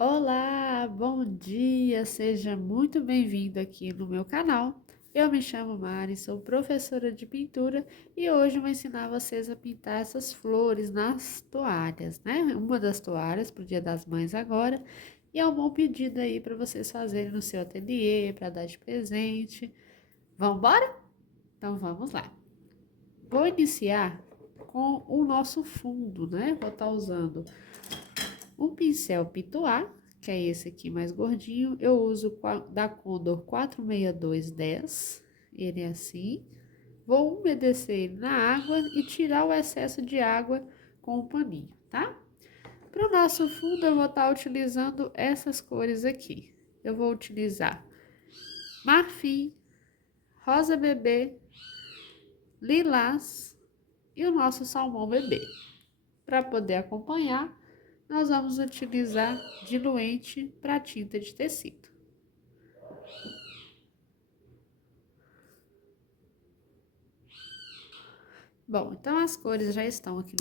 Olá, bom dia, seja muito bem-vindo aqui no meu canal. Eu me chamo Mari, sou professora de pintura e hoje vou ensinar vocês a pintar essas flores nas toalhas, né? Uma das toalhas para o Dia das Mães agora e é um bom pedido aí para vocês fazerem no seu ateliê, para dar de presente. Vamos embora? Então vamos lá. Vou iniciar com o nosso fundo, né? Vou estar usando um pincel Pitois, que é esse aqui mais gordinho. Eu uso da Condor 46210. Ele é assim. Vou umedecer ele na água e tirar o excesso de água com o paninho, tá? Para o nosso fundo, eu vou estar utilizando essas cores aqui. Eu vou utilizar marfim, rosa bebê, lilás e o nosso salmão bebê. Para poder acompanhar, nós vamos utilizar diluente para tinta de tecido. Bom, então as cores já estão aqui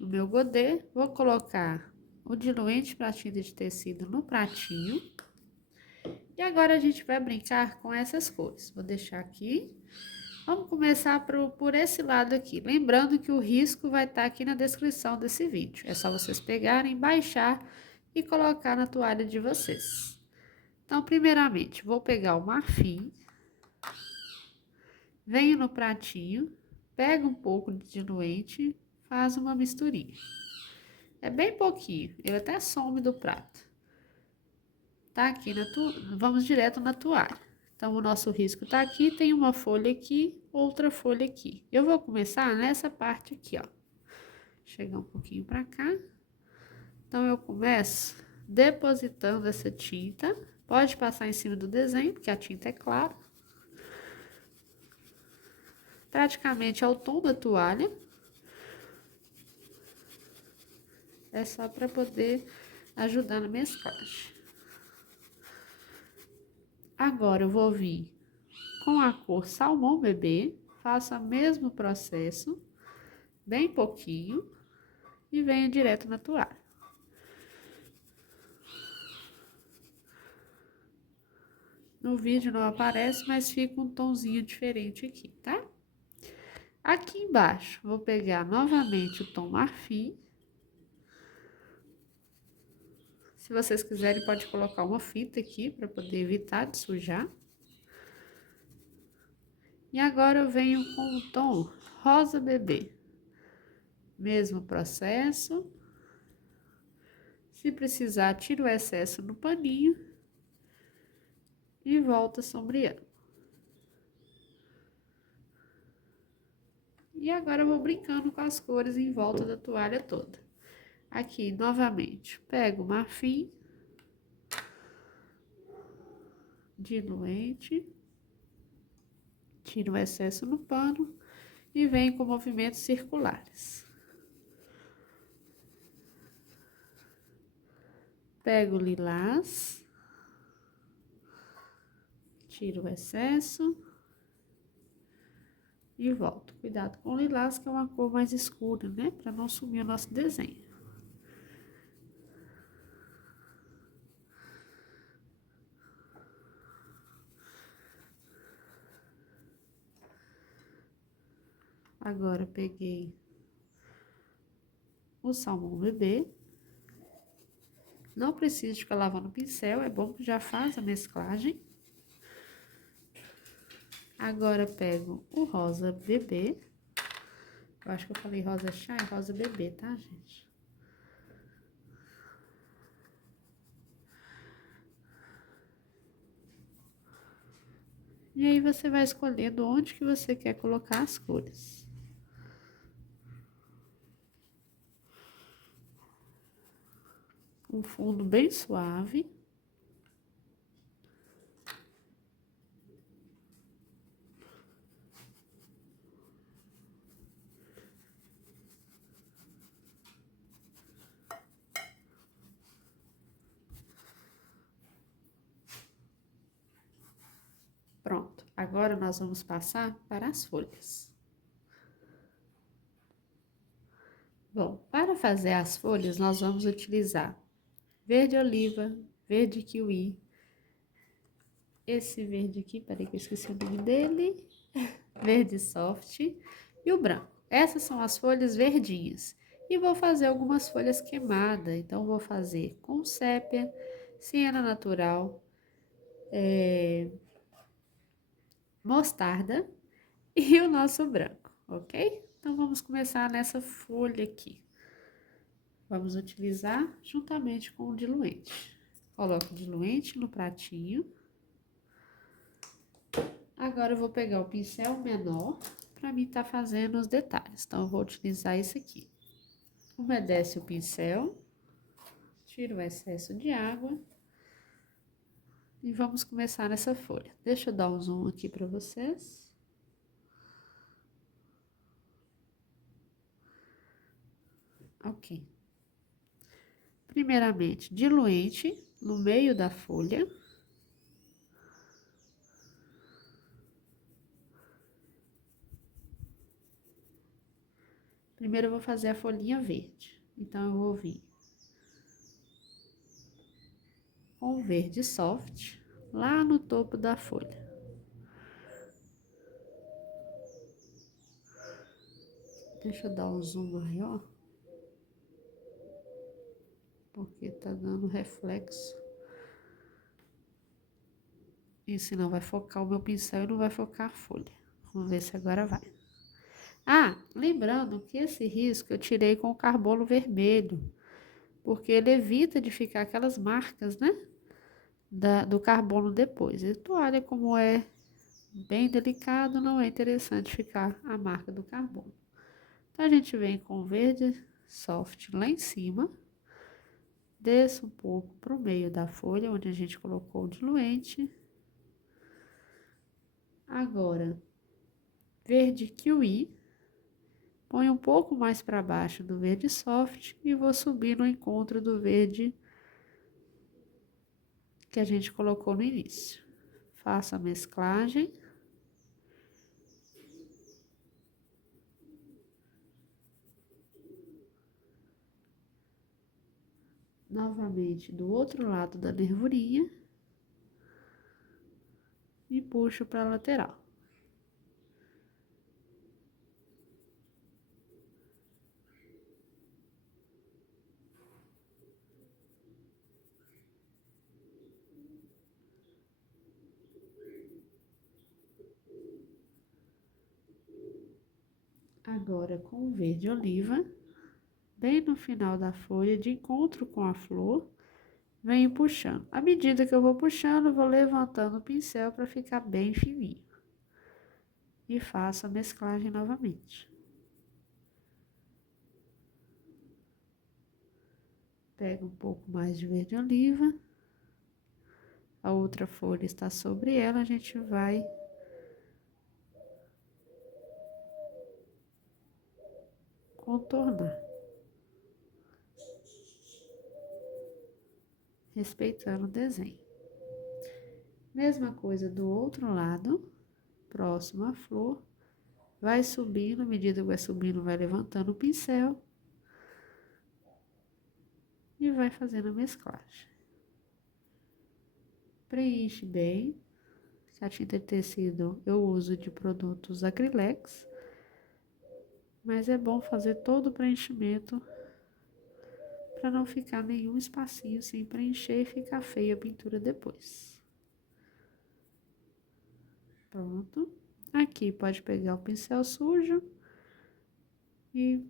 no meu godê. Vou colocar o diluente para tinta de tecido no pratinho. E agora a gente vai brincar com essas cores. Vou deixar aqui. Vamos começar por esse lado aqui. Lembrando que o risco vai estar aqui na descrição desse vídeo. É só vocês pegarem, baixar e colocar na toalha de vocês. Então, primeiramente, vou pegar o marfim, venho no pratinho, pego um pouco de diluente, faz uma misturinha. É bem pouquinho, ele até some do prato. Tá aqui vamos direto na toalha. Então, o nosso risco tá aqui, tem uma folha aqui, outra folha aqui. Eu vou começar nessa parte aqui, ó. Chegar um pouquinho pra cá. Então, eu começo depositando essa tinta. Pode passar em cima do desenho, porque a tinta é clara. Praticamente ao tom da toalha. É só para poder ajudar na mesclagem. Agora, eu vou vir com a cor salmão bebê, faço o mesmo processo, bem pouquinho, e venho direto na toalha. No vídeo não aparece, mas fica um tomzinho diferente aqui, tá? Aqui embaixo, vou pegar novamente o tom marfim. Se vocês quiserem, pode colocar uma fita aqui para poder evitar de sujar. E agora eu venho com o tom rosa bebê. Mesmo processo. Se precisar, tira o excesso no paninho e volta sombreando. E agora eu vou brincando com as cores em volta da toalha toda. Aqui, novamente, pego o marfim, diluente, tiro o excesso no pano e venho com movimentos circulares. Pego o lilás, tiro o excesso e volto. Cuidado com o lilás, que é uma cor mais escura, né? Para não sumir o nosso desenho. Agora, peguei o salmão bebê. Não precisa ficar lavando o pincel, é bom que já faz a mesclagem. Agora, pego o rosa bebê. Eu acho que eu falei rosa chá, é rosa bebê, tá, gente? E aí, você vai escolhendo onde que você quer colocar as cores. Um fundo bem suave. Pronto, agora nós vamos passar para as folhas. Bom, para fazer as folhas, nós vamos utilizar verde oliva, verde kiwi, esse verde aqui, peraí que eu esqueci o nome dele, verde soft e o branco. Essas são as folhas verdinhas. E vou fazer algumas folhas queimadas, então vou fazer com sépia, siena natural, mostarda e o nosso branco, ok? Então vamos começar nessa folha aqui. Vamos utilizar juntamente com o diluente. Coloque o diluente no pratinho. Agora eu vou pegar o pincel menor para mim estar fazendo os detalhes. Então eu vou utilizar esse aqui. Umedece o pincel, tira o excesso de água e vamos começar nessa folha. Deixa eu dar um zoom aqui para vocês. Ok. Primeiramente, diluente no meio da folha. Primeiro eu vou fazer a folhinha verde. Então, eu vou vir com verde soft lá no topo da folha. Deixa eu dar um zoom maior, porque tá dando reflexo. E senão vai focar o meu pincel e não vai focar a folha. Vamos ver se agora vai. Ah, lembrando que esse risco eu tirei com o carbono vermelho, porque ele evita de ficar aquelas marcas, né? Do carbono depois. E toalha, como é bem delicado, não é interessante ficar a marca do carbono. Então, a gente vem com o verde soft lá em cima, desce um pouco para o meio da folha, onde a gente colocou o diluente. Agora, verde kiwi, põe um pouco mais para baixo do verde soft e vou subir no encontro do verde que a gente colocou no início. Faço a mesclagem. Novamente do outro lado da nervurinha e puxo para a lateral. Agora com o verde oliva, bem no final da folha, de encontro com a flor, venho puxando. À medida que eu vou puxando, vou levantando o pincel para ficar bem fininho. E faço a mesclagem novamente. Pego um pouco mais de verde oliva. A outra folha está sobre ela, a gente vai contornar. Respeitando o desenho. Mesma coisa do outro lado, próximo à flor, vai subindo, à medida que vai subindo, vai levantando o pincel e vai fazendo a mesclagem. Preenche bem. A tinta de tecido eu uso de produtos Acrylex, mas é bom fazer todo o preenchimento para não ficar nenhum espacinho sem preencher e ficar feia a pintura depois. Pronto. Aqui pode pegar o pincel sujo e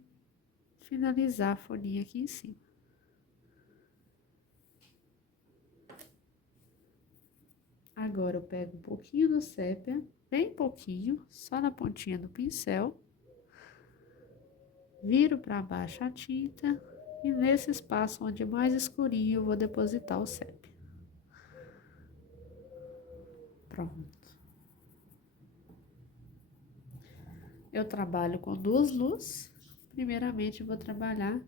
finalizar a folhinha aqui em cima. Agora eu pego um pouquinho do sépia, bem pouquinho, só na pontinha do pincel. Viro para baixo a tinta e nesse espaço onde é mais escurinho eu vou depositar o sépia. Pronto. Eu trabalho com duas luzes. Primeiramente, eu vou trabalhar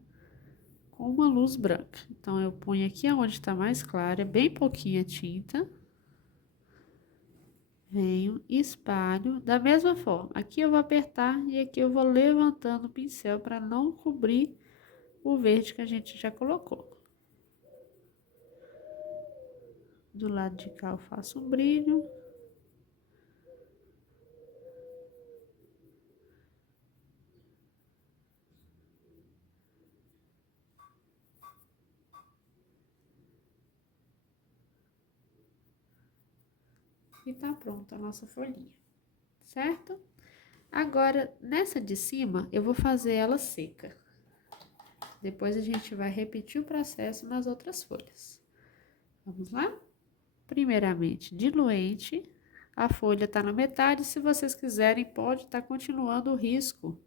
com uma luz branca. Então, eu ponho aqui onde está mais clara, bem pouquinha tinta. Venho, espalho, da mesma forma. Aqui eu vou apertar e aqui eu vou levantando o pincel para não cobrir o verde que a gente já colocou. Do lado de cá eu faço um brilho. E tá pronta a nossa folhinha, certo? Agora, nessa de cima, eu vou fazer ela seca. Depois a gente vai repetir o processo nas outras folhas. Vamos lá? Primeiramente, diluente. A folha tá na metade, se vocês quiserem, pode estar continuando o risco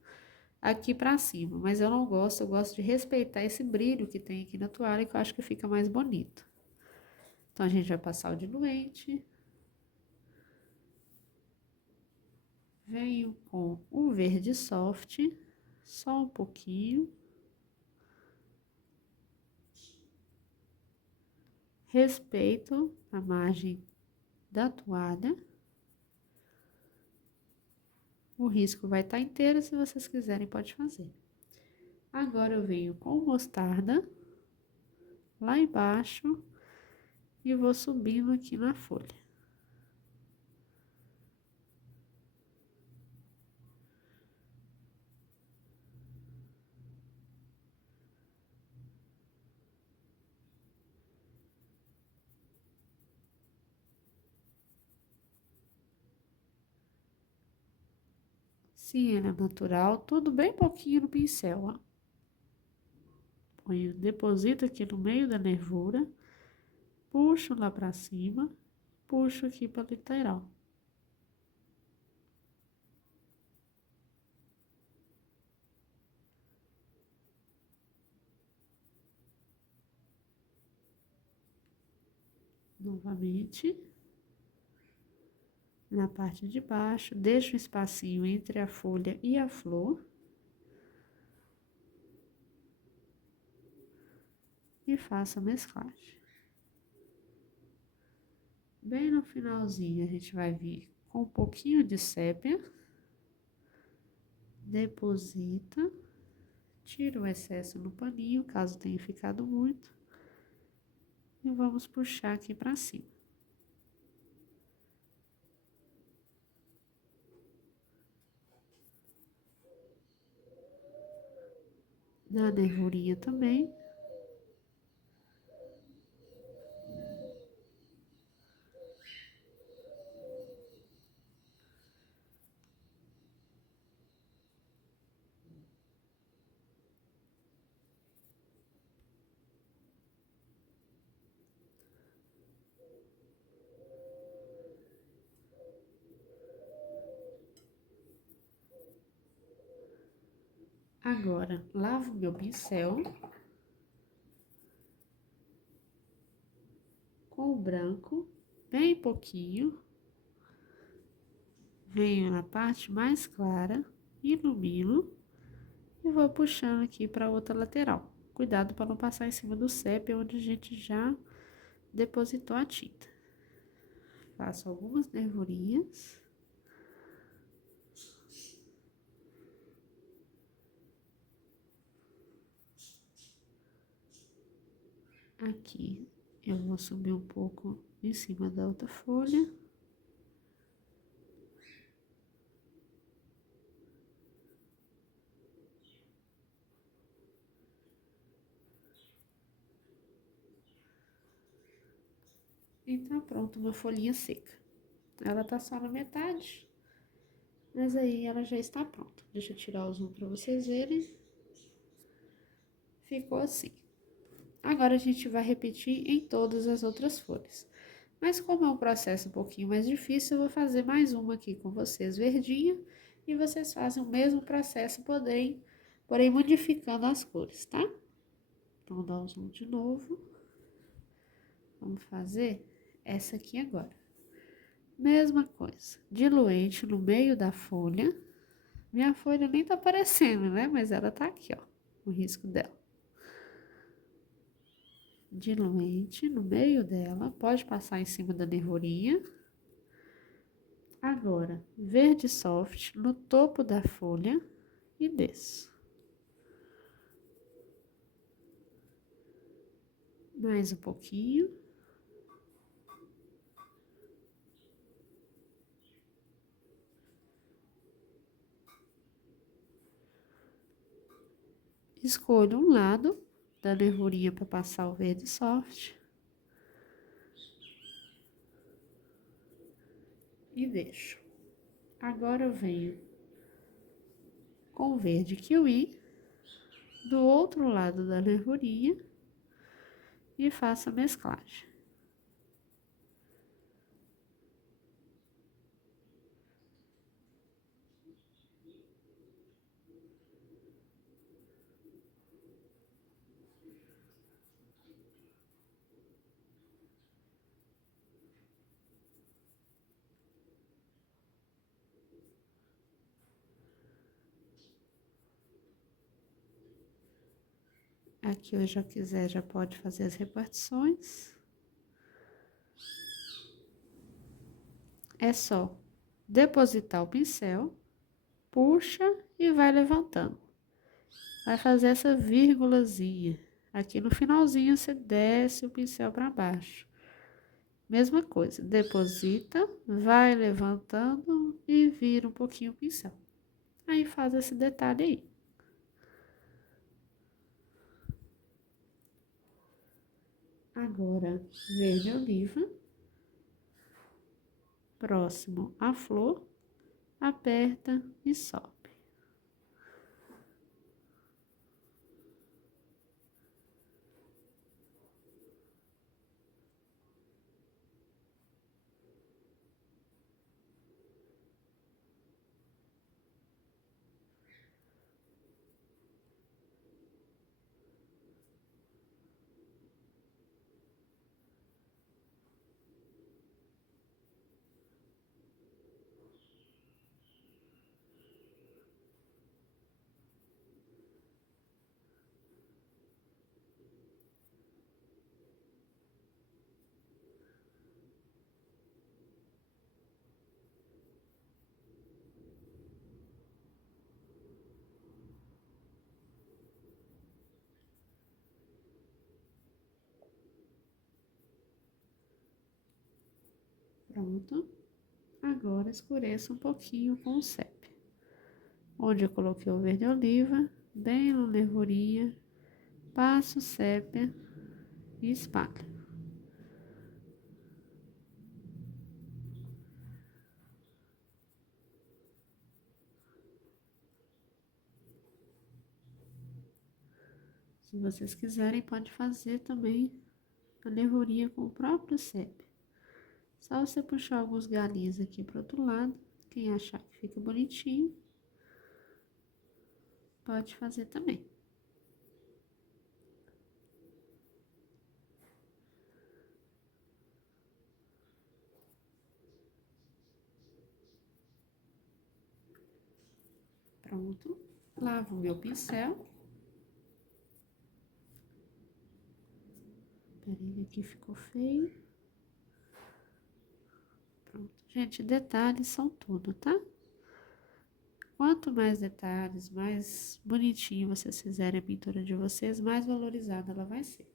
aqui pra cima. Mas eu não gosto, eu gosto de respeitar esse brilho que tem aqui na toalha, que eu acho que fica mais bonito. Então, a gente vai passar o diluente. Venho com o verde soft, só um pouquinho. Respeito a margem da toalha. O risco vai estar inteiro, se vocês quiserem, pode fazer. Agora eu venho com mostarda, lá embaixo, e vou subindo aqui na folha. Siena natural, tudo bem pouquinho no pincel, ó. Ponho, deposito aqui no meio da nervura, puxo lá pra cima, puxo aqui pra lateral. Novamente. Na parte de baixo, deixo um espacinho entre a folha e a flor. E faço a mesclagem. Bem no finalzinho, a gente vai vir com um pouquinho de sépia. Deposita. Tira o excesso no paninho, caso tenha ficado muito. E vamos puxar aqui pra cima. Na nervurinha também. Agora, lavo meu pincel com o branco, bem pouquinho. Venho na parte mais clara, ilumino e vou puxando aqui para outra lateral. Cuidado para não passar em cima do sépia, onde a gente já depositou a tinta. Faço algumas nervurinhas. Aqui eu vou subir um pouco em cima da outra folha. E tá pronto uma folhinha seca. Ela tá só na metade, mas aí ela já está pronta. Deixa eu tirar o zoom para vocês verem. Ficou assim. Agora a gente vai repetir em todas as outras folhas. Mas como é um processo um pouquinho mais difícil, eu vou fazer mais uma aqui com vocês, verdinha, e vocês fazem o mesmo processo, porém modificando as cores, tá? Então, vou dar um zoom de novo. Vamos fazer essa aqui agora. Mesma coisa, diluente no meio da folha. Minha folha nem tá aparecendo, né? Mas ela tá aqui, ó, o risco dela. Diluente no meio dela, pode passar em cima da nervurinha. Agora, verde soft no topo da folha e desço. Mais um pouquinho. Escolho um lado da nervurinha para passar o verde soft. E deixo. Agora eu venho com o verde kiwi do outro lado da nervurinha e faço a mesclagem. Aqui eu já quiser, já pode fazer as repartições. É só depositar o pincel, puxa e vai levantando. Vai fazer essa vírgulazinha. Aqui no finalzinho você desce o pincel para baixo. Mesma coisa, deposita, vai levantando e vira um pouquinho o pincel. Aí faz esse detalhe aí. Agora, verde oliva. Próximo à flor, aperta e sobe. Pronto. Agora escureça um pouquinho com o CEP. Onde eu coloquei o verde oliva, bem na nervurinha, passo o sépia e espalho. Se vocês quiserem, pode fazer também a nervurinha com o próprio sépia. Só você puxar alguns galinhos aqui para o outro lado, quem achar que fica bonitinho, pode fazer também. Pronto. Lavo o meu pincel. Peraí, aqui ficou feio. Pronto. Gente, detalhes são tudo, tá? Quanto mais detalhes, mais bonitinho vocês fizerem a pintura de vocês, mais valorizada ela vai ser.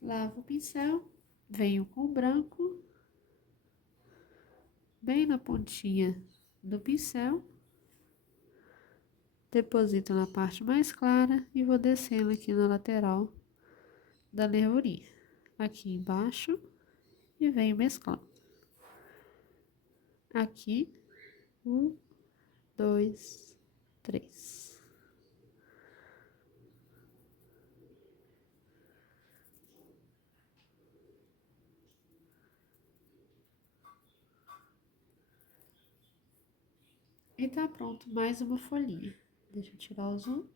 Lavo o pincel, venho com o branco, bem na pontinha do pincel, deposito na parte mais clara e vou descendo aqui na lateral da nervurinha. Aqui embaixo e venho mesclando. Aqui, 1, 2, 3. E tá pronto, mais uma folhinha. Deixa eu tirar o zoom.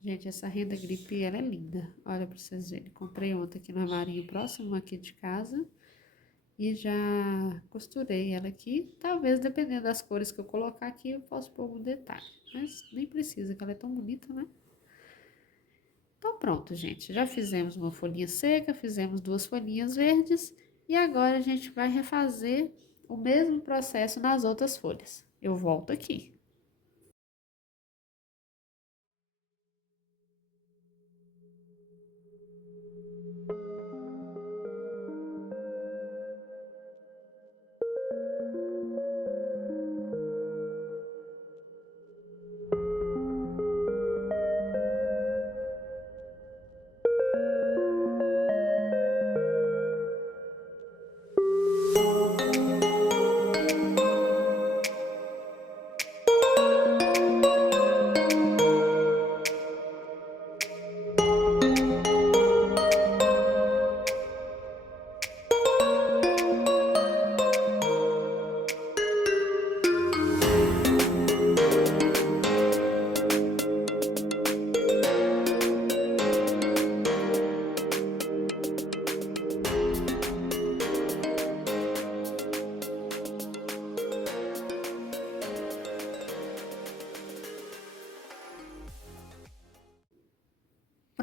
Gente, essa renda gripe, ela é linda. Olha pra vocês verem. Comprei ontem aqui no armarinho próximo aqui de casa. E já costurei ela aqui. Talvez, dependendo das cores que eu colocar aqui, eu posso pôr algum detalhe. Mas nem precisa, que ela é tão bonita, né? Então, pronto, gente. Já fizemos uma folhinha seca, fizemos 2 folhinhas verdes. E agora a gente vai refazer o mesmo processo nas outras folhas. Eu volto aqui.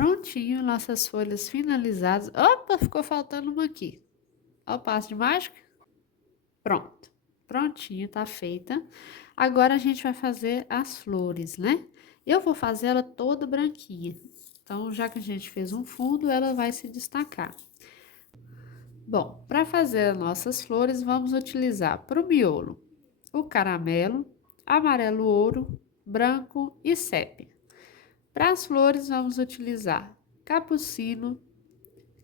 Prontinho, nossas folhas finalizadas. Opa, ficou faltando uma aqui. Ó o passo de mágica. Pronto. Prontinho, tá feita. Agora a gente vai fazer as flores, né? Eu vou fazer ela toda branquinha. Então, já que a gente fez um fundo, ela vai se destacar. Bom, para fazer as nossas flores, vamos utilizar para o miolo o caramelo, amarelo ouro, branco e sépia. Para as flores, vamos utilizar capucino,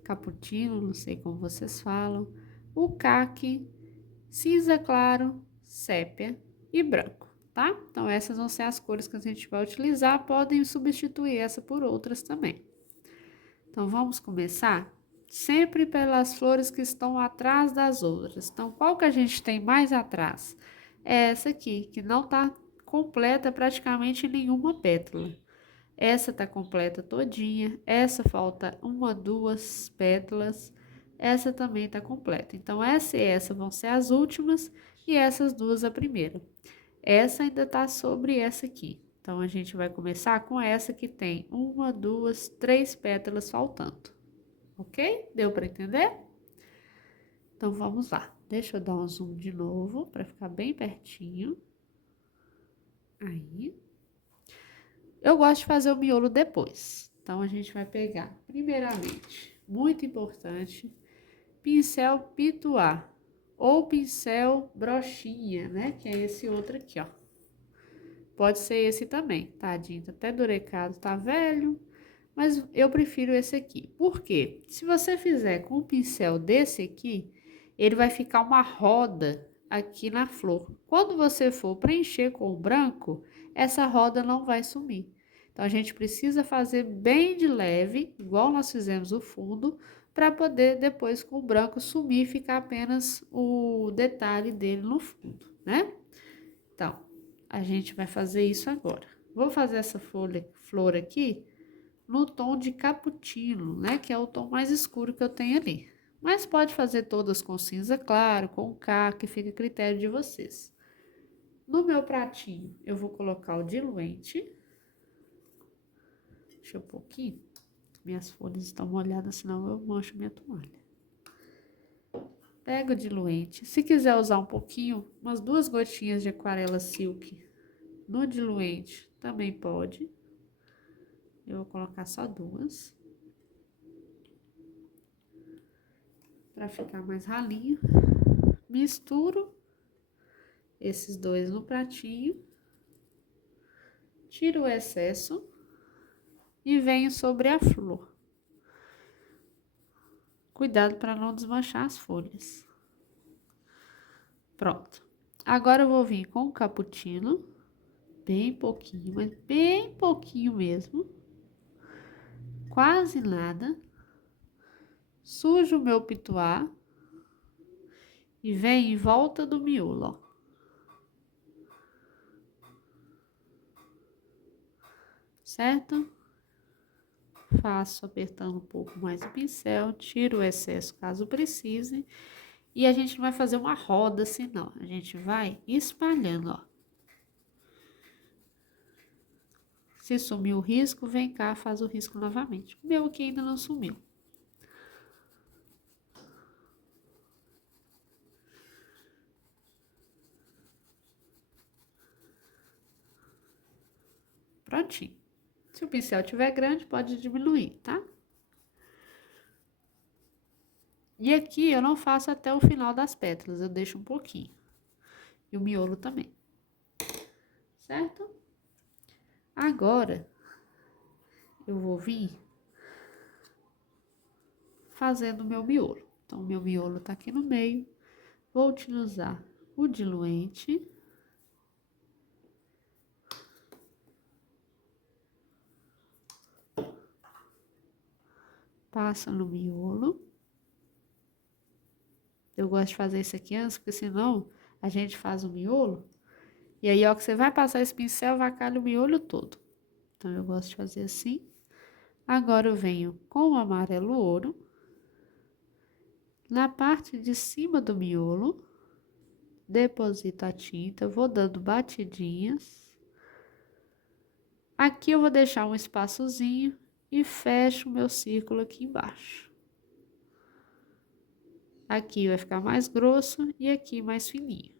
cappuccino, não sei como vocês falam, o caque, cinza claro, sépia e branco, tá? Então, essas vão ser as cores que a gente vai utilizar, podem substituir essa por outras também. Então, vamos começar sempre pelas flores que estão atrás das outras. Então, qual que a gente tem mais atrás? É essa aqui, que não tá completa praticamente nenhuma pétala. Essa tá completa todinha, essa falta uma, duas pétalas, essa também tá completa. Então, essa e essa vão ser as últimas e essas duas a primeira. Essa ainda tá sobre essa aqui. Então, a gente vai começar com essa que tem uma, duas, três pétalas faltando. Ok? Deu para entender? Então, vamos lá. Deixa eu dar um zoom de novo para ficar bem pertinho. Aí. Eu gosto de fazer o miolo depois. Então, a gente vai pegar, primeiramente, muito importante, pincel pituá ou pincel brochinha, né? Que é esse outro aqui, ó. Pode ser esse também, tadinho, tá até durecado, tá velho, mas eu prefiro esse aqui. Por quê? Se você fizer com o pincel desse aqui, ele vai ficar uma roda aqui na flor. Quando você for preencher com o branco, essa roda não vai sumir. Então, a gente precisa fazer bem de leve, igual nós fizemos o fundo, para poder depois com o branco sumir e ficar apenas o detalhe dele no fundo, né? Então, a gente vai fazer isso agora. Vou fazer essa flor aqui no tom de cappuccino, né? Que é o tom mais escuro que eu tenho ali. Mas pode fazer todas com cinza claro, com K, que fica a critério de vocês. No meu pratinho, eu vou colocar o diluente. Deixa eu um pouquinho. Minhas folhas estão molhadas, senão eu mancho minha toalha. Pega o diluente. Se quiser usar um pouquinho, umas 2 gotinhas de aquarela silk no diluente, também pode. Eu vou colocar só 2. Para ficar mais ralinho. Misturo esses 2 no pratinho. Tiro o excesso e venho sobre a flor. Cuidado para não desmanchar as folhas. Pronto. Agora eu vou vir com o cappuccino, bem pouquinho, mas bem pouquinho mesmo. Quase nada. Sujo o meu pituá e venho em volta do miolo, ó. Certo? Faço apertando um pouco mais o pincel, tiro o excesso caso precise. E a gente não vai fazer uma roda assim, não. A gente vai espalhando, ó. Se sumiu o risco, vem cá, faz o risco novamente. O meu aqui ainda não sumiu. Prontinho. Se o pincel tiver grande, pode diminuir, tá? E aqui eu não faço até o final das pétalas, eu deixo um pouquinho. E o miolo também. Certo? Agora, eu vou vir fazendo o meu miolo. Então, o meu miolo tá aqui no meio. Vou utilizar o diluente. Passa no miolo. Eu gosto de fazer isso aqui antes, porque senão a gente faz o miolo. E aí, ó, que você vai passar esse pincel, vai cair o miolo todo. Então, eu gosto de fazer assim. Agora, eu venho com o amarelo ouro. Na parte de cima do miolo, deposito a tinta, vou dando batidinhas. Aqui eu vou deixar um espaçozinho e fecho o meu círculo aqui embaixo. Aqui vai ficar mais grosso e aqui mais fininho.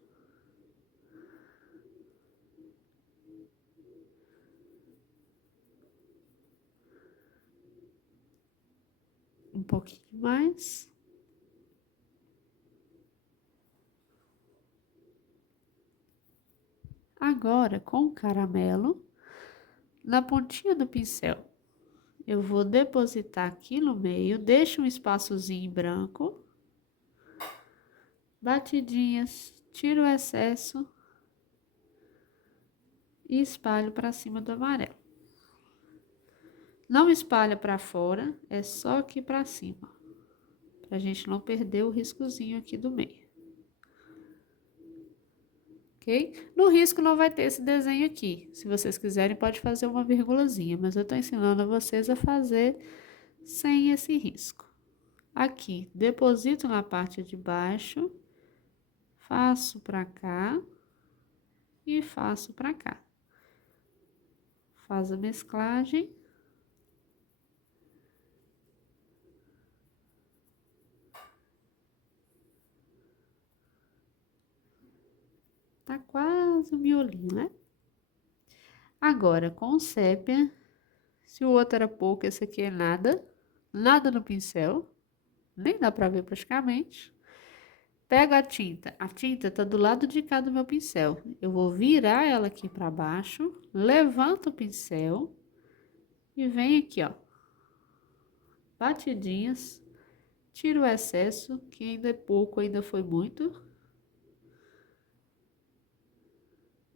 Um pouquinho mais. Agora, com o caramelo, na pontinha do pincel, eu vou depositar aqui no meio, deixo um espaçozinho em branco, batidinhas, tiro o excesso e espalho para cima do amarelo. Não espalha para fora, é só aqui para cima, pra gente não perder o riscozinho aqui do meio. Ok? No risco não vai ter esse desenho aqui. Se vocês quiserem, pode fazer uma vírgulazinha, mas eu tô ensinando vocês a fazer sem esse risco. Aqui, deposito na parte de baixo, faço para cá e faço para cá. Faz a mesclagem. Tá quase o miolinho, né? Agora, com o sépia, se o outro era pouco, esse aqui é nada. Nada no pincel, nem dá pra ver praticamente. Pego a tinta tá do lado de cá do meu pincel. Eu vou virar ela aqui pra baixo, levanto o pincel e venho aqui, ó. Batidinhas, tiro o excesso, que ainda é pouco, ainda foi muito.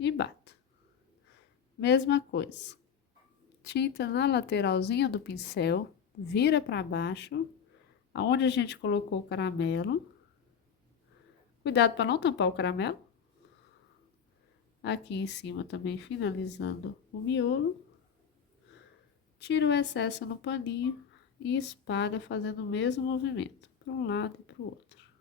E bato. Mesma coisa. Tinta na lateralzinha do pincel, vira para baixo, aonde a gente colocou o caramelo. Cuidado para não tampar o caramelo. Aqui em cima também finalizando o miolo. Tira o excesso no paninho e espalha fazendo o mesmo movimento, para um lado e para o outro.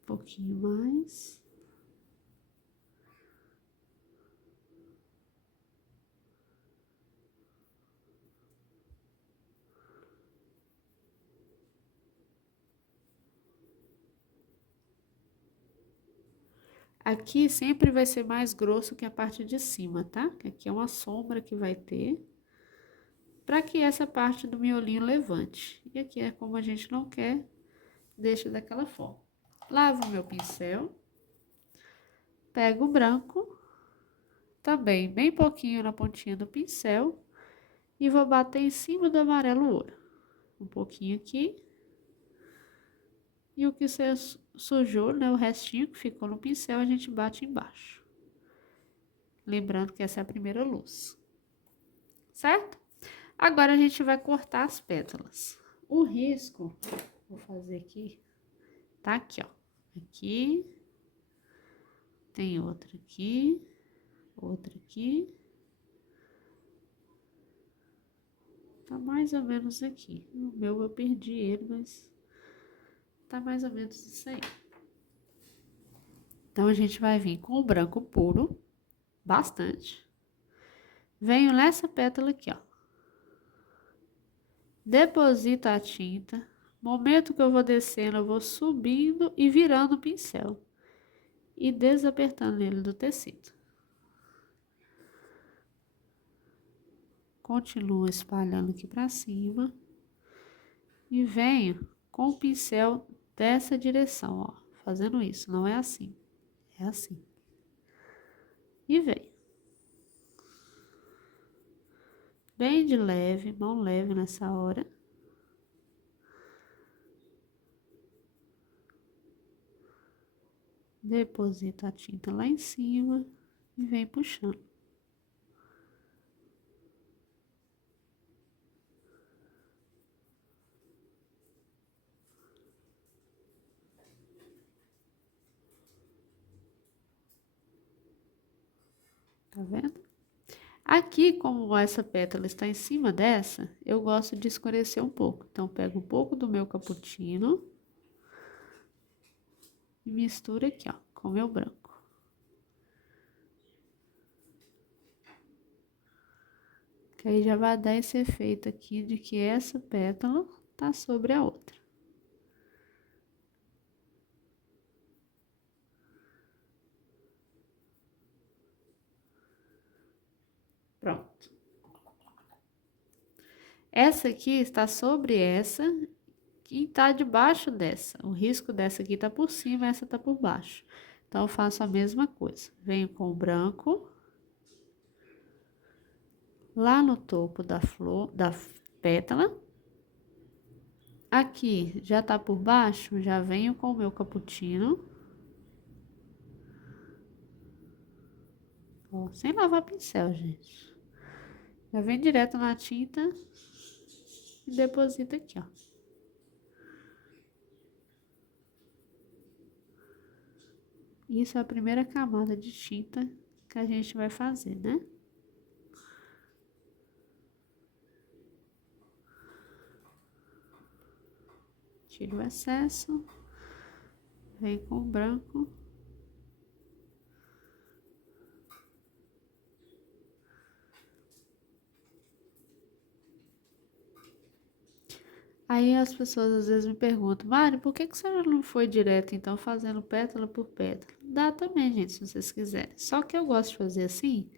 Um pouquinho mais. Aqui sempre vai ser mais grosso que a parte de cima, tá? Aqui é uma sombra que vai ter, para que essa parte do miolinho levante. E aqui é como a gente não quer, deixa daquela forma. Lavo o meu pincel, pego o branco, também bem pouquinho na pontinha do pincel, e vou bater em cima do amarelo ouro. Um pouquinho aqui. E o que você sujou, né, o restinho que ficou no pincel, a gente bate embaixo. Lembrando que essa é a primeira luz. Certo? Agora a gente vai cortar as pétalas. O risco, vou fazer aqui, tá aqui, ó. Aqui, tem outra aqui, outra aqui. Tá mais ou menos aqui. O meu eu perdi ele, mas tá mais ou menos isso aí. Então, a gente vai vir com o branco puro, bastante. Venho nessa pétala aqui, ó. Deposito a tinta. Momento que eu vou descendo, eu vou subindo e virando o pincel. E desapertando ele do tecido. Continuo espalhando aqui pra cima. E venho com o pincel dessa direção, ó. Fazendo isso, não é assim. É assim. E venho. Bem de leve, mão leve nessa hora. Deposito a tinta lá em cima e vem puxando. Tá vendo? Aqui, como essa pétala está em cima dessa, eu gosto de escurecer um pouco. Então, pego um pouco do meu cappuccino e misturo aqui, ó, com o meu branco. Que aí já vai dar esse efeito aqui de que essa pétala tá sobre a outra. Pronto. Essa aqui está sobre essa e está debaixo dessa. O risco dessa aqui tá por cima, essa tá por baixo. Então, eu faço a mesma coisa. Venho com o branco lá no topo da flor, da pétala. Aqui já tá por baixo, já venho com o meu cappuccino. Ó, sem lavar pincel, gente. Já vem direto na tinta e deposita aqui, ó. Isso é a primeira camada de tinta que a gente vai fazer, né? Tira o excesso, vem com o branco. Aí as pessoas às vezes me perguntam, Mari, por que que você não foi direto então fazendo pétala por pétala? Dá também, gente, se vocês quiserem. Só que eu gosto de fazer assim,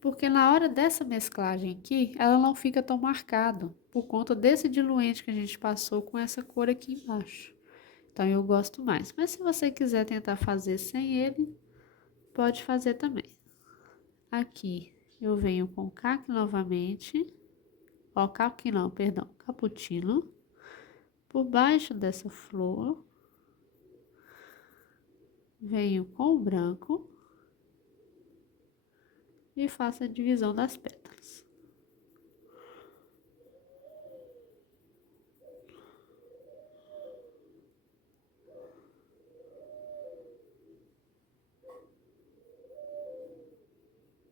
porque na hora dessa mesclagem aqui, ela não fica tão marcado, por conta desse diluente que a gente passou com essa cor aqui embaixo. Então eu gosto mais. Mas se você quiser tentar fazer sem ele, pode fazer também. Aqui eu venho com caque novamente, ó, caque não, perdão, cappuccino, por baixo dessa flor, venho com o branco e faço a divisão das pétalas.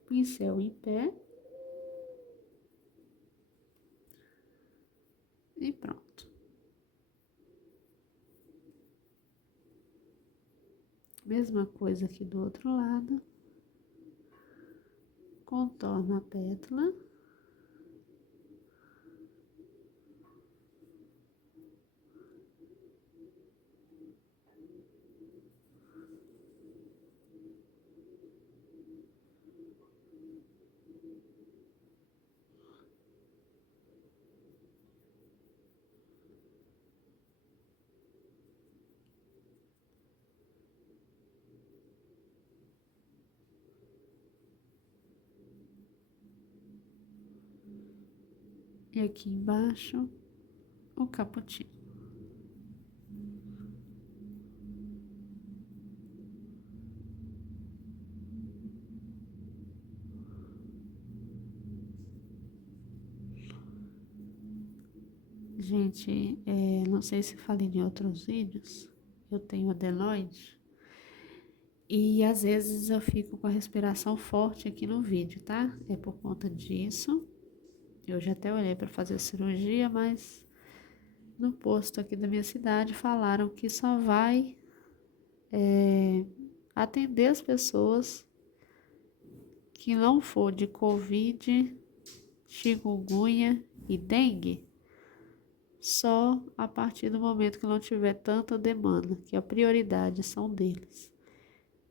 Pincel em pé e pronto. Mesma coisa aqui do outro lado. Contorno a pétala. E aqui embaixo, o cappuccino. Gente, não sei se falei em outros vídeos, eu tenho adenoide e às vezes eu fico com a respiração forte aqui no vídeo, tá? É por conta disso. Eu já até olhei para fazer a cirurgia, mas no posto aqui da minha cidade falaram que só vai atender as pessoas que não for de Covid, chikungunya e dengue, só a partir do momento que não tiver tanta demanda, que a prioridade são deles.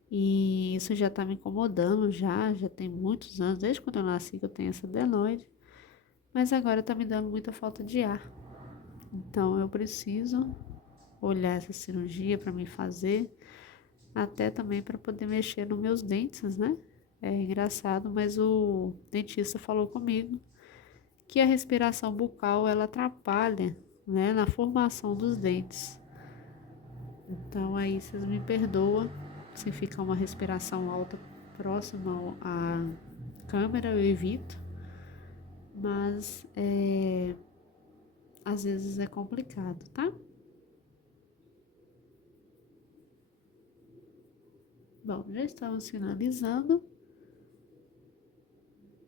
E isso já tá me incomodando já tem muitos anos, desde quando eu nasci que eu tenho essa adenoide, mas agora tá me dando muita falta de ar. Então eu preciso olhar essa cirurgia para me fazer, até também para poder mexer nos meus dentes, né? É engraçado, mas o dentista falou comigo que a respiração bucal ela atrapalha, né, na formação dos dentes. Então aí vocês me perdoam se ficar uma respiração alta próxima à câmera, eu evito, mas às vezes é complicado, tá? Bom, já estamos finalizando.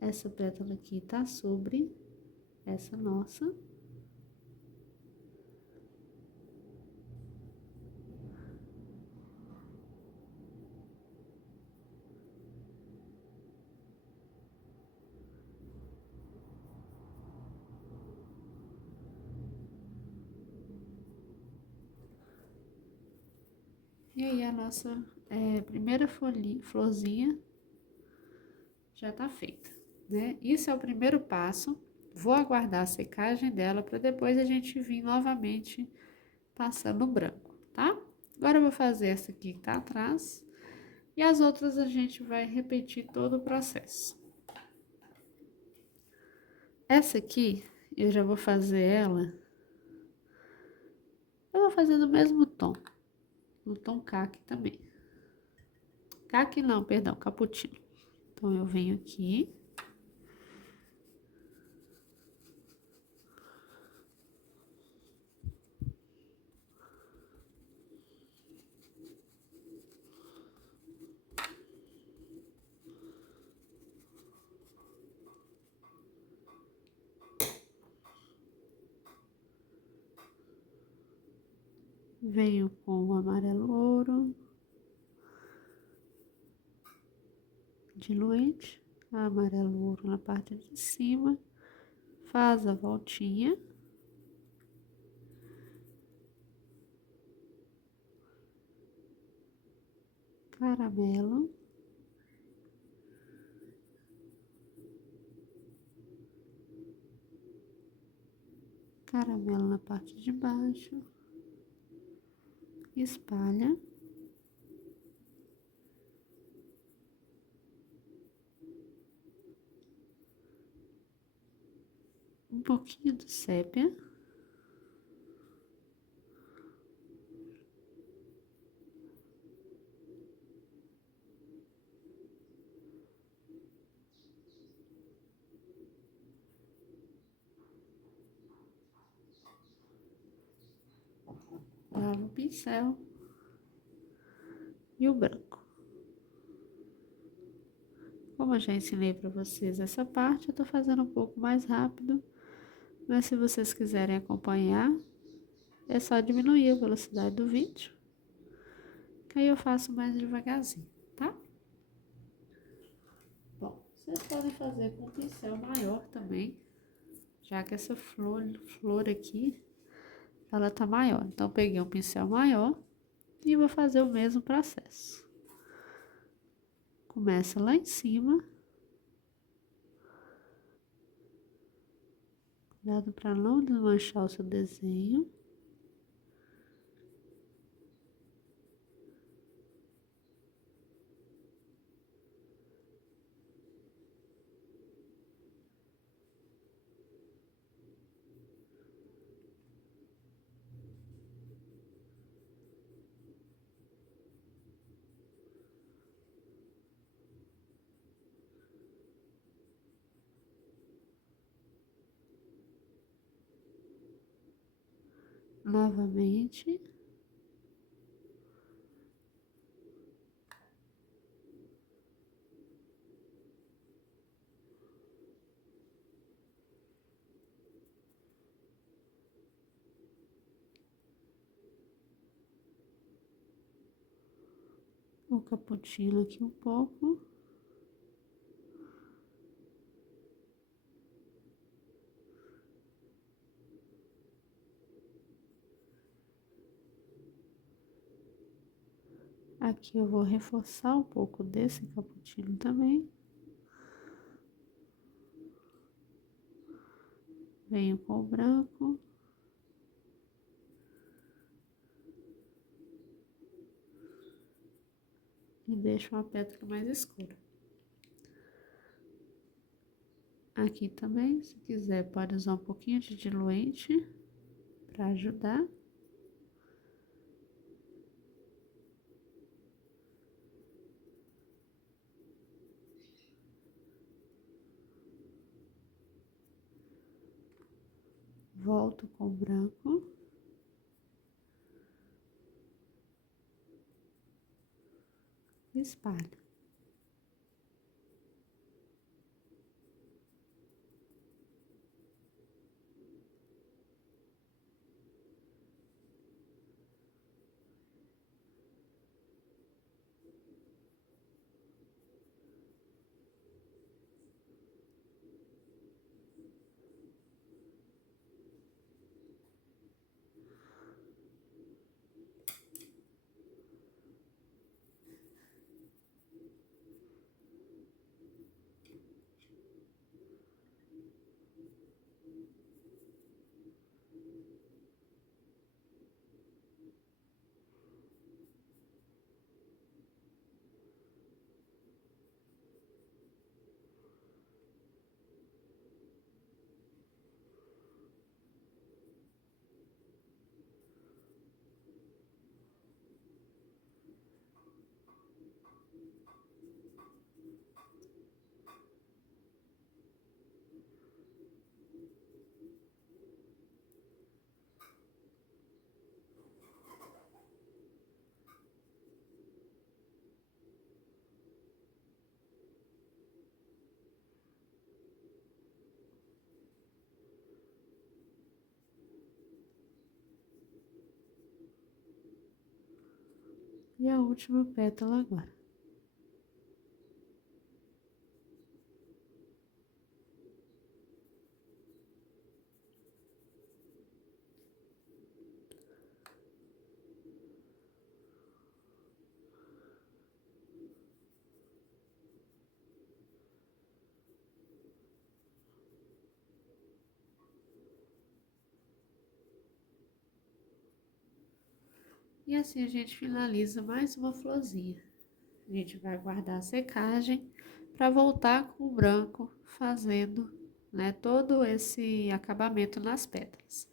Essa pétala aqui tá sobre essa nossa. E aí a nossa primeira florzinha já tá feita, né? Isso é o primeiro passo. Vou aguardar a secagem dela para depois a gente vir novamente passando o branco, tá? Agora eu vou fazer essa aqui que tá atrás e as outras a gente vai repetir todo o processo. Essa aqui eu já vou fazer ela, eu vou fazer no mesmo tom, no tom caqui também. Caqui não, perdão, cappuccino. Então eu venho aqui. Venho com o amarelo ouro, diluente, amarelo ouro na parte de cima, faz a voltinha. Caramelo. Caramelo na parte de baixo. Espalha. Um pouquinho do sépia. Lava o pincel. E o branco. Como eu já ensinei para vocês essa parte, eu tô fazendo um pouco mais rápido. Mas se vocês quiserem acompanhar, é só diminuir a velocidade do vídeo. Que aí eu faço mais devagarzinho, tá? Bom, vocês podem fazer com um pincel maior também, já que essa flor aqui, ela tá maior. Então, eu peguei um pincel maior e vou fazer o mesmo processo. Começa lá em cima. Cuidado para não desmanchar o seu desenho. Novamente. O cappuccino aqui um pouco. Aqui eu vou reforçar um pouco desse cappuccino também. Venho com o branco. E deixo uma pétala mais escura. Aqui também, se quiser, pode usar um pouquinho de diluente para ajudar. Volto com o branco. Espalho. E a última pétala agora. E assim a gente finaliza mais uma florzinha. A gente vai guardar a secagem para voltar com o branco fazendo, né, todo esse acabamento nas pétalas.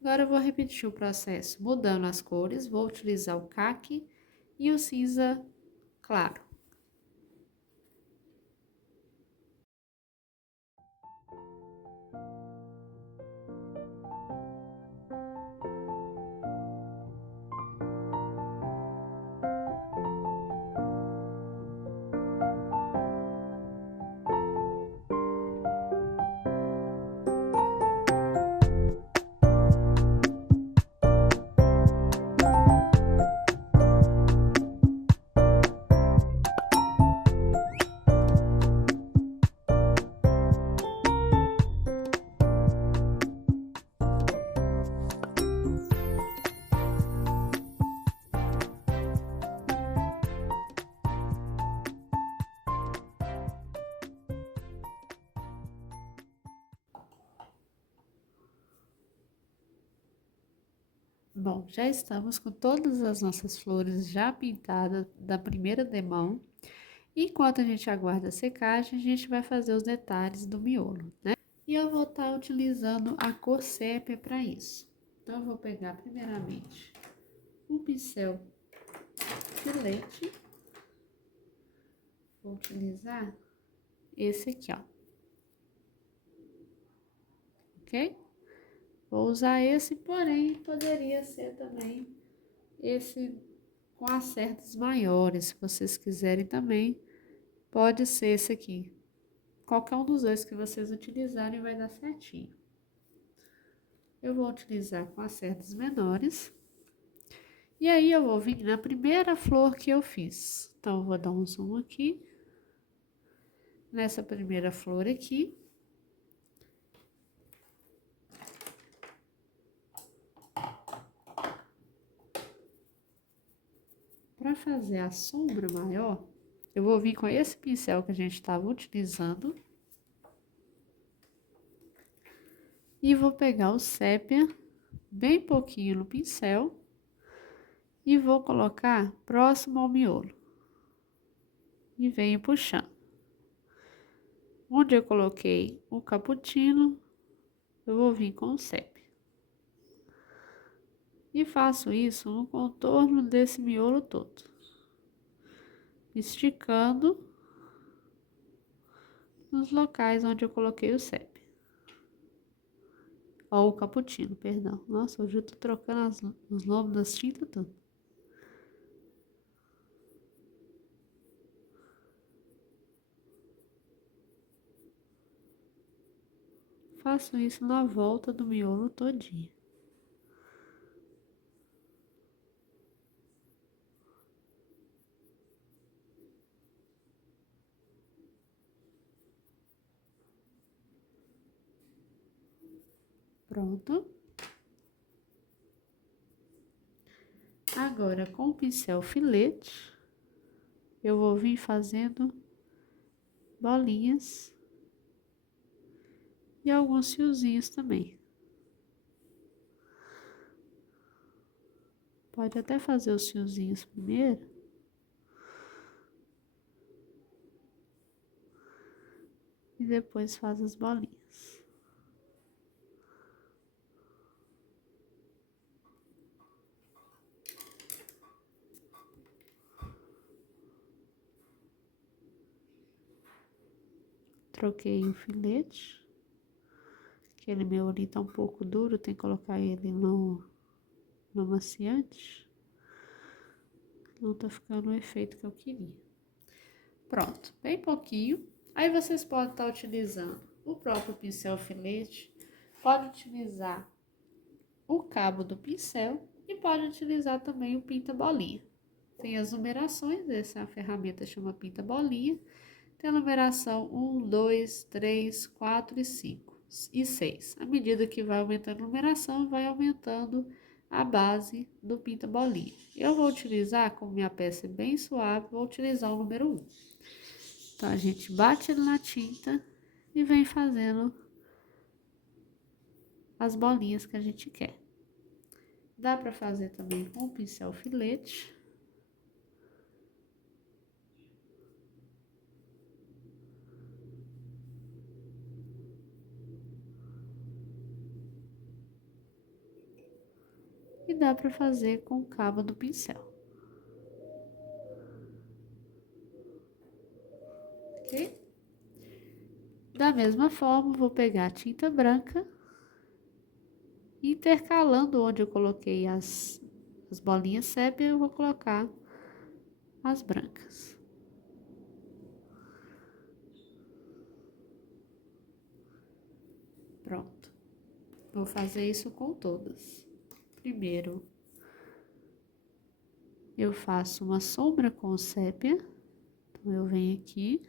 Agora eu vou repetir o processo mudando as cores, vou utilizar o caqui e o cinza claro. Bom, já estamos com todas as nossas flores já pintadas da primeira demão. Enquanto a gente aguarda a secagem, a gente vai fazer os detalhes do miolo, né? E eu vou estar utilizando a cor sépia para isso. Então, eu vou pegar primeiramente um pincel filete. Vou utilizar esse aqui, ó. Ok? Vou usar esse, porém, poderia ser também esse com as cerdas maiores, se vocês quiserem também, pode ser esse aqui. Qualquer um dos dois que vocês utilizarem vai dar certinho. Eu vou utilizar com as cerdas menores. E aí, eu vou vir na primeira flor que eu fiz. Então, eu vou dar um zoom aqui. Nessa primeira flor aqui. Para fazer a sombra maior, eu vou vir com esse pincel que a gente estava utilizando. E vou pegar o sépia, bem pouquinho no pincel. E vou colocar próximo ao miolo. E venho puxando. Onde eu coloquei o cappuccino, eu vou vir com o sépia. E faço isso no contorno desse miolo todo. Esticando nos locais onde eu coloquei o sépia. Ó, o cappuccino, perdão. Nossa, hoje eu tô trocando os nomes das tintas tudo. Faço isso na volta do miolo todinho. Pronto. Agora, com o pincel filete, eu vou vir fazendo bolinhas e alguns fiozinhos também. Pode até fazer os fiozinhos primeiro. E depois faz as bolinhas. Troquei o filete. Aquele meu ali tá um pouco duro, tem que colocar ele no amaciante. Não tá ficando o efeito que eu queria. Pronto, bem pouquinho. Aí vocês podem estar utilizando o próprio pincel filete, pode utilizar o cabo do pincel e pode utilizar também o pinta bolinha, tem as numerações, essa ferramenta chama pinta bolinha. Tem a numeração 1, 2, 3, 4 e 5 e 6. À medida que vai aumentando a numeração, vai aumentando a base do pinta bolinha. Eu vou utilizar, como minha peça é bem suave, vou utilizar o número 1. Então, a gente bate ele na tinta e vem fazendo as bolinhas que a gente quer. Dá para fazer também com o pincel filete. E dá para fazer com o cabo do pincel. Ok? Da mesma forma, vou pegar a tinta branca, intercalando onde eu coloquei as bolinhas sépia, eu vou colocar as brancas. Pronto. Vou fazer isso com todas. Primeiro, eu faço uma sombra com sépia. Então, eu venho aqui.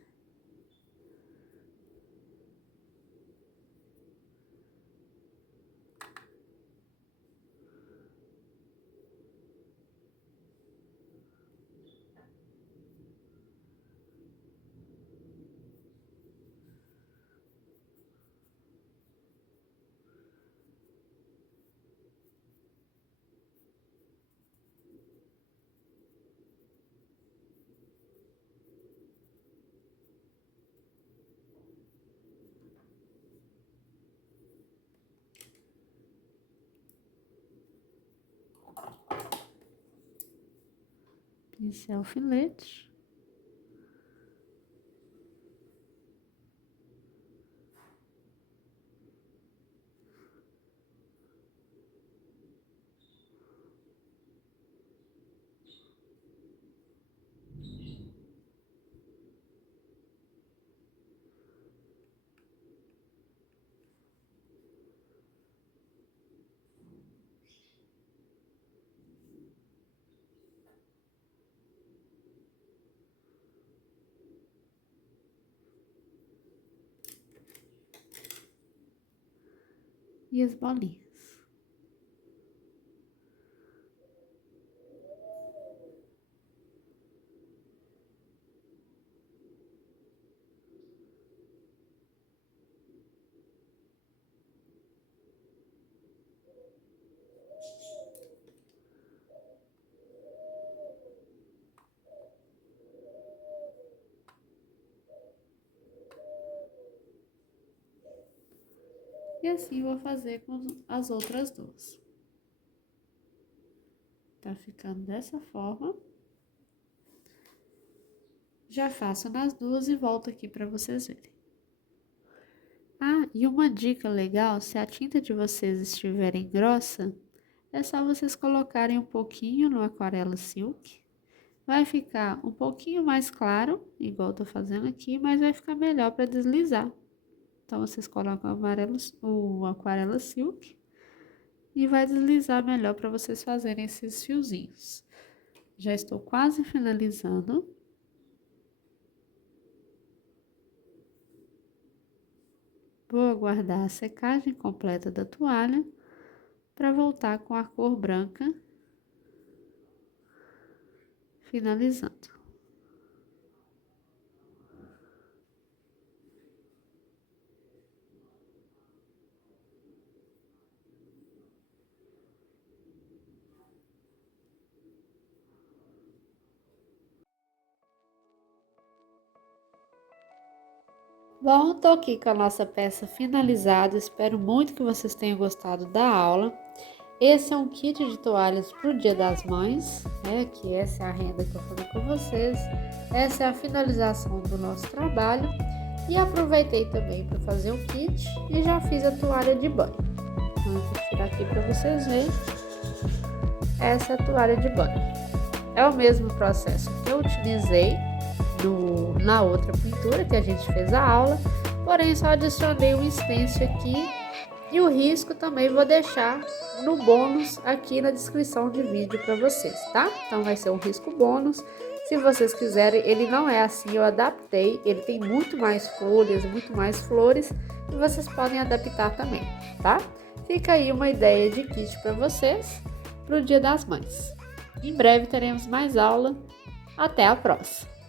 Pincel filete. E as bolinhas. E assim vou fazer com as outras duas. Tá ficando dessa forma. Já faço nas duas e volto aqui para vocês verem. Ah, e uma dica legal, se a tinta de vocês estiverem grossa, é só vocês colocarem um pouquinho no aquarela silk. Vai ficar um pouquinho mais claro, igual eu tô fazendo aqui, mas vai ficar melhor para deslizar. Então, vocês colocam o aquarela silk e vai deslizar melhor para vocês fazerem esses fiozinhos. Já estou quase finalizando. Vou aguardar a secagem completa da toalha para voltar com a cor branca, finalizando. Bom, tô aqui com a nossa peça finalizada, espero muito que vocês tenham gostado da aula. Esse é um kit de toalhas para o Dia das Mães, né? Que essa é a renda que eu falei com vocês. Essa é a finalização do nosso trabalho. E aproveitei também para fazer o kit e já fiz a toalha de banho. Então, eu vou tirar aqui para vocês verem. Essa é a toalha de banho. É o mesmo processo que eu utilizei na outra pintura que a gente fez a aula, porém só adicionei um stencil aqui E o risco também vou deixar no bônus aqui na descrição de vídeo para vocês, tá? Então vai ser um risco bônus. Se vocês quiserem, ele não é assim, eu adaptei. Ele tem muito mais folhas, muito mais flores e vocês podem adaptar também, tá? Fica aí uma ideia de kit para vocês para o Dia das Mães. Em breve teremos mais aula. Até a próxima!